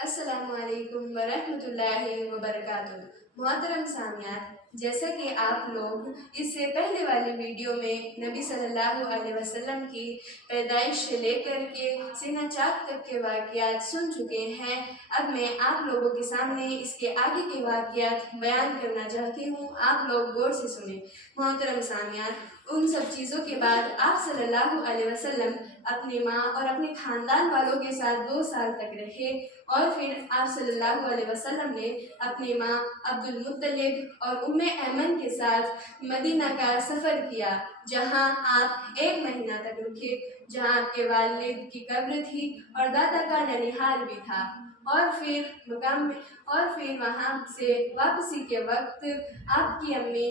अस्सलामु अलैकुम वरहमतुल्लाहि वबरकातुहू। मोहतरम सामियात, जैसा कि आप लोग इससे पहले वाली वीडियो में नबी सल्लल्लाहु अलैहि वसल्लम की पैदाइश से लेकर के सीना चाक तक के वाक़यात सुन चुके हैं। अब मैं आप लोगों के सामने इसके आगे के वाक़यात बयान करना चाहती हूँ। आप लोग गौर से सुने। मोहतरम सामियात, उन सब चीज़ों के बाद आप सल्लल्लाहु अलैहि वसल्लम अपनी माँ और अपने ख़ानदान वालों के साथ 2 साल तक रहे और फिर आप सल्लल्लाहु अलैहि वसल्लम ने अपनी माँ अब्दुल मुत्तलिब और उम्मे ऐमन के साथ मदीना का सफ़र किया, जहाँ आप 1 महीना तक रुके, जहाँ आपके वालिद की कब्र थी और दादा का ननिहाल भी था। और फिर वहाँ से वापसी के वक्त आपकी अम्मी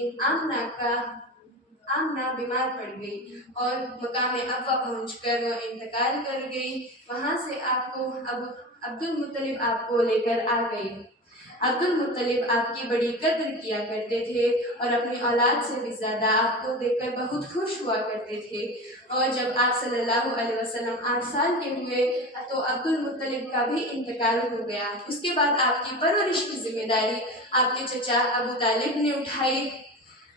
आमना बीमार पड़ गई और मकाम अब्वा पहुंचकर वो इंतकाल कर गई। वहाँ से अब्दुल मुत्तलिब आपको लेकर आ गई। अब्दुल मुत्तलिब आपकी बड़ी कद्र किया करते थे और अपनी औलाद से भी ज़्यादा आपको देखकर बहुत खुश हुआ करते थे। और जब आप सल्लल्लाहु अलैहि वसल्लम 8 साल के हुए तो अब्दुल मुत्तलिब का भी इंतकाल हो गया। उसके बाद आपकी परवरिश की जिम्मेदारी आपके चचा अबू तालिब ने उठाई।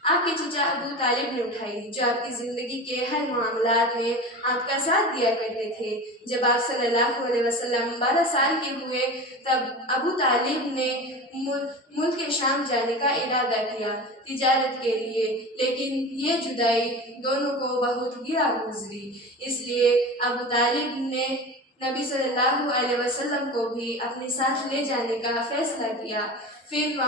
जो आपकी ज़िंदगी के हर मामलात में आपका साथ दिया करते थे। जब आप सल्लल्लाहु अलैहि वसल्लम 12 साल के हुए तब अबू तालिब ने मुल्क शाम जाने का इरादा किया तिजारत के लिए, लेकिन ये जुदाई दोनों को बहुत गिरा गुजरी। इसलिए अबू तालिब ने नबी सल्लल्लाहु अलैहि वसल्लम को भी अपने साथ ले जाने का फैसला किया। फिर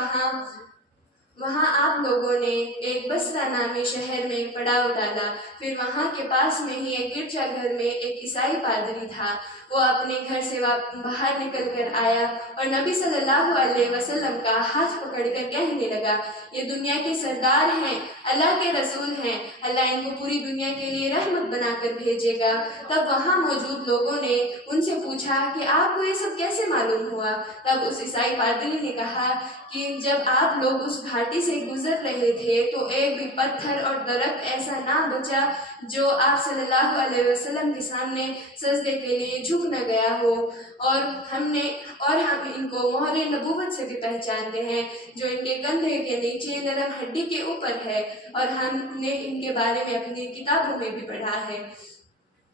वहाँ आप लोगों ने एक बसरा नामी शहर में पड़ाव डाला। फिर वहाँ के पास में ही एक गिरजाघर में एक ईसाई पादरी था। वो अपने घर से बाहर निकल कर आया और नबी सल्लल्लाहु अलैहि वसल्लम का हाथ पकड़कर कहने लगा, ये दुनिया के सरदार हैं, अल्लाह के रसूल हैं, अल्लाह इनको पूरी दुनिया के लिए रहमत बनाकर भेजेगा। तब वहाँ मौजूद लोगों ने उनसे पूछा कि आपको ये सब कैसे मालूम हुआ? तब उस ईसाई पादरी ने कहा कि जब आप लोग उस घाटी से गुजर रहे थे तो एक भी पत्थर और दरख्त ऐसा ना बचा जो आप सल्लल्लाहु अलैहि वसल्लम के सामने सजदे के लिए झुक न गया हो। और हम इनको मोहरे नबूवत से भी पहचानते हैं, जो इनके कंधे के नीचे नरम हड्डी के ऊपर है, और हमने इनके बारे में अपनी किताबों में भी पढ़ा है।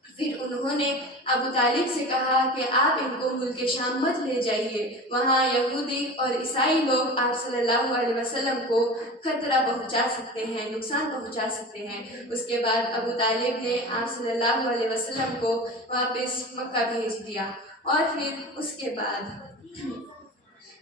फिर उन्होंने अबू तालिब से कहा कि आप इनको मुल्क शाम मत ले जाइए, वहाँ यहूदी और ईसाई लोग आप सल्लल्लाहु अलैहि वसल्लम को खतरा पहुँचा सकते हैं, नुकसान पहुँचा सकते हैं। उसके बाद अबू तालिब ने आप सल्लल्लाहु अलैहि वसल्लम को वापस मक्का भेज दिया। और फिर उसके बाद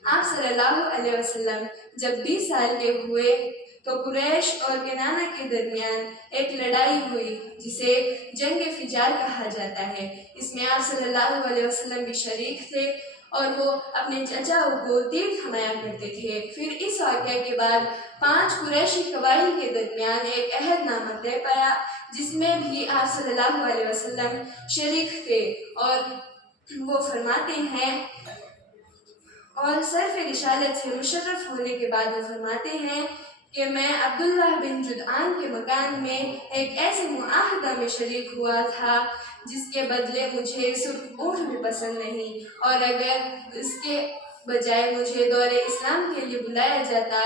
आप सल्लल्लाहु अलैहि वसल्लम जब 20 साल के हुए तो कुरैश और किनाना के दरमियान एक लड़ाई हुई जिसे जंग फिजार कहा जाता है। इसमें आप सल्लल्लाहु अलैहि वसल्लम भी शरीक थे और वो अपने चचाओं को तीर थमाया करते थे। फिर इस वाक़या के बाद 5 कुरैशी कबाइल के दरमियान एक अहदनामा तय पाया, जिसमें भी आप सल्लल्लाहु अलैहि वसल्लम शरीक थे। और वो फरमाते हैं, और सरफ रिसालत से मुशर्रफ होने के बाद वो फरमाते हैं कि मैं अब्दुल्लाह बिन जुदआन के मकान में एक ऐसे मुआहदा में शरीक हुआ था जिसके बदले मुझे सुर्ख ऊँट भी पसंद नहीं, और अगर इसके बजाय मुझे दौरे इस्लाम के लिए बुलाया जाता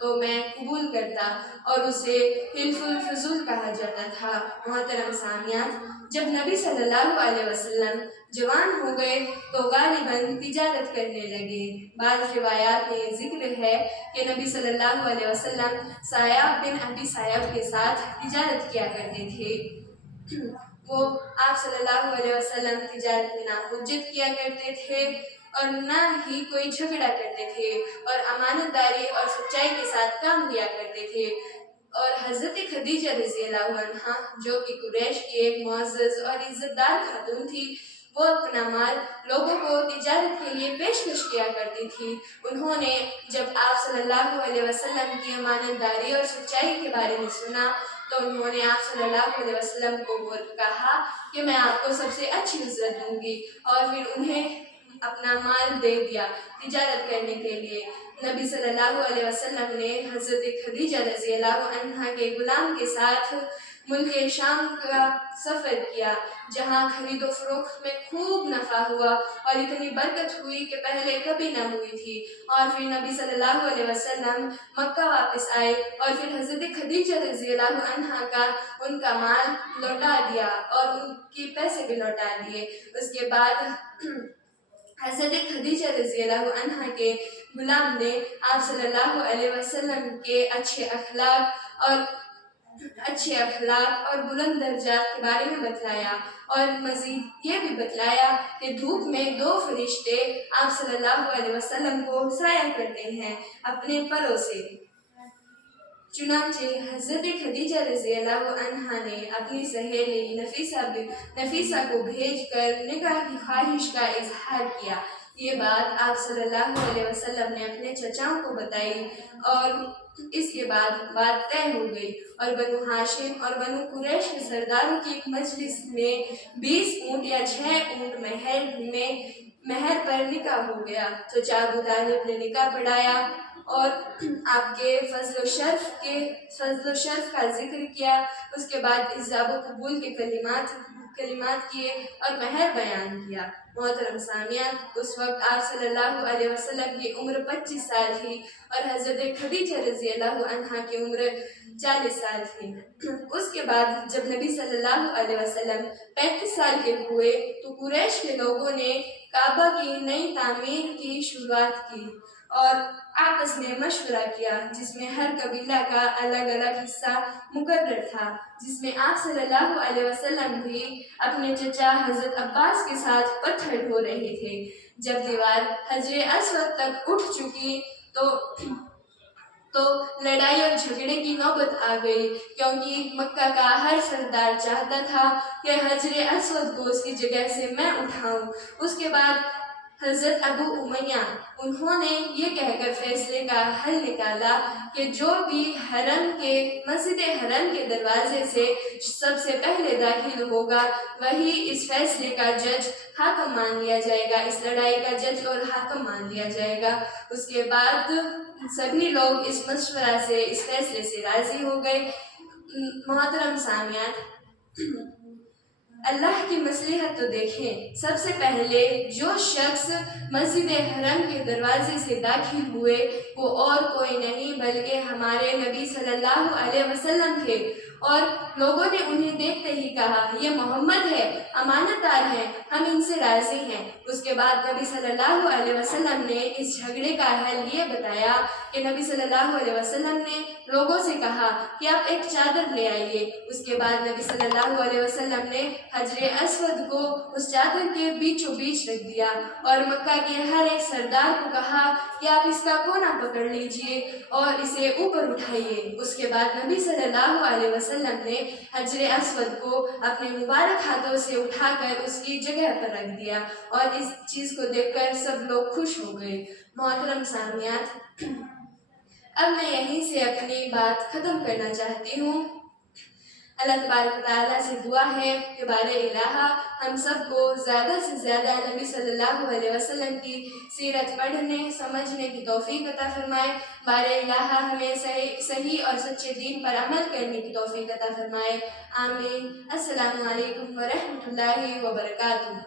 तो मैं कबूल करता, और उसे हिल्फुल फजूल कहा जाता था। मोहतरम सामियात, जब नबी सल्लल्लाहु अलैहि वसल्लम जवान हो गए तो गालिबन तिजारत करने लगे। बाद रिवायात में जिक्र है कि नबी सल्लल्लाहु अलैहि वसल्लम सायाब बिन अबी सायाब के साथ तिजारत किया करते थे। वो आप सल्लल्लाहु अलैहि वसल्लम तिजारत में ना हुज्जत किया करते थे और ना ही कोई झगड़ा करते थे, और अमानतदारी और सच्चाई के साथ काम लिया करते थे। और हज़रत खदीजा रज़ियल्लाहु अन्हा, जो कि कुरैश की एक मुअज़्ज़ज़ और इज़्ज़तदार खातून थी, वो अपना माल लोगों को तिजारत के लिए पेशकश किया करती थी। उन्होंने जब आप सल्लल्लाहु अलैहि वसल्लम की अमानतदारी और सच्चाई के बारे में सुना तो उन्होंने आप सल्लल्लाहु अलैहि वसल्लम को कहा कि मैं आपको सबसे अच्छी इज़्ज़त दूंगी, और फिर उन्हें अपना माल दे दिया तिजारत करने के लिए। नबी सल्लल्लाहु अलैहि वसल्लम ने हज़रत खदीजा रज़ियल्लाहु अन्हा के गुलाम के साथ ملک شام کا سفر کیا جہاں خرید و فروخت میں خوب نفع ہوا اور اتنی برکت ہوئی کہ پہلے کبھی نہ ہوئی تھی۔ اور پھر نبی صلی اللہ علیہ وسلم مکہ واپس آئے اور پھر حضرت خدیجہ رضی اللہ عنہا کا ان کا مال لوٹا دیا اور ان کی پیسے بھی لوٹا دیے۔ اس کے بعد حضرت خدیجہ رضی اللہ عنہا کے غلام نے آپ صلی اللہ علیہ وسلم کے اچھے اخلاق اور بلند درجات کے بارے میں بتلایا اور مزید یہ بھی بتلایا کہ دھوپ میں 2 فرشتے آپ صلی اللہ علیہ وسلم کو سایہ کرتے ہیں اپنے پروں سے۔ چنانچہ حضرت خدیجہ رضی اللہ عنہا نے اپنی سہیلی نفیسہ کو بھیج کر نکاح کی خواہش کا اظہار کیا۔ یہ بات آپ صلی اللہ علیہ وسلم نے اپنے چچاؤں کو بتائی اور اس کے بعد بات طے ہو گئی اور بنو ہاشم اور بنو قریش کے سرداروں کی ایک مجلس میں 20 اونٹ یا 6 اونٹ مہر پر نکاح ہو گیا۔ چچا ابو طالب نے نکاح پڑھایا اور آپ کے فضل و شرف کا ذکر کیا۔ اس کے بعد ایجاب و قبول کے کلمات کیے اور مہر بیان کیا۔ محترم سامعین، اس وقت آپ صلی اللہ علیہ وسلم کی عمر 25 سال تھی اور حضرت خدیجہ رضی اللہ عنہا کی عمر 40 سال تھی۔ اس کے بعد جب نبی صلی اللہ علیہ وسلم 35 سال کے ہوئے تو قریش کے لوگوں نے کعبہ کی نئی تعمیر کی شروعات کی اور آپس میں مشورہ کیا جس میں ہر قبیلہ کا الگ الگ حصہ مقرر تھا، جس میں آپ صلی اللہ علیہ وسلم بھی اپنے چچا حضرت عباس کے ساتھ پتھر ڈھو رہے تھے۔ جب دیوار حجر اسود تک اٹھ چکی تو لڑائی اور جھگڑے کی نوبت آ گئی، کیونکہ مکہ کا ہر سردار چاہتا تھا کہ حجر اسود کو اس کی جگہ سے میں اٹھاؤں۔ اس کے بعد حضرت ابو امیہ انہوں نے یہ کہہ کر فیصلے کا حل نکالا کہ جو بھی مسجد حرم کے دروازے سے سب سے پہلے داخل ہوگا وہی اس فیصلے کا جج حاکم مان لیا جائے گا، اس لڑائی کا جج اور حاکم مان لیا جائے گا۔ اس کے بعد سبھی لوگ اس مشورہ سے، اس فیصلے سے راضی ہو گئے۔ محترم سامعین، اللہ کی مصلحت تو دیکھیں، سب سے پہلے جو شخص مسجد حرم کے دروازے سے داخل ہوئے وہ اور کوئی نہیں بلکہ ہمارے نبی صلی اللہ علیہ وسلم تھے، اور لوگوں نے انہیں دیکھتے ہی کہا یہ محمد ہے، امانت دار ہیں، ہم ان سے راضی ہیں۔ اس کے بعد نبی صلی اللہ علیہ وسلم نے اس جھگڑے کا حل یہ بتایا کہ نبی صلی اللہ علیہ وسلم نے لوگوں سے کہا کہ آپ ایک چادر لے آئیے۔ اس کے بعد نبی صلی اللہ علیہ وسلم نے حجر اسود کو اس چادر کے بیچوں بیچ رکھ دیا اور مکہ کے ہر ایک سردار کو کہا کہ آپ اس کا کونا پکڑ لیجئے اور اسے اوپر اٹھائیے۔ اس کے بعد نبی صلی اللہ علیہ وسلم نے حجر اسود کو اپنے مبارک ہاتھوں سے اٹھا کر اس کی جگہ پر رکھ دیا اور اس چیز کو دیکھ کر سب لوگ خوش ہو گئے۔ محترم سامعین، اب میں یہیں سے اپنی بات ختم کرنا چاہتی ہوں۔ اللہ تبارک و تعالیٰ سے دعا ہے کہ بار الہ ہم سب کو زیادہ سے زیادہ نبی صلی اللہ علیہ وسلم کی سیرت پڑھنے سمجھنے کی توفیق عطا فرمائے۔ بار الہ ہمیں صحیح اور سچے دین پر عمل کرنے کی توفیق عطا فرمائے۔ آمین۔ السلام علیکم ورحمۃ اللہ وبرکاتہ۔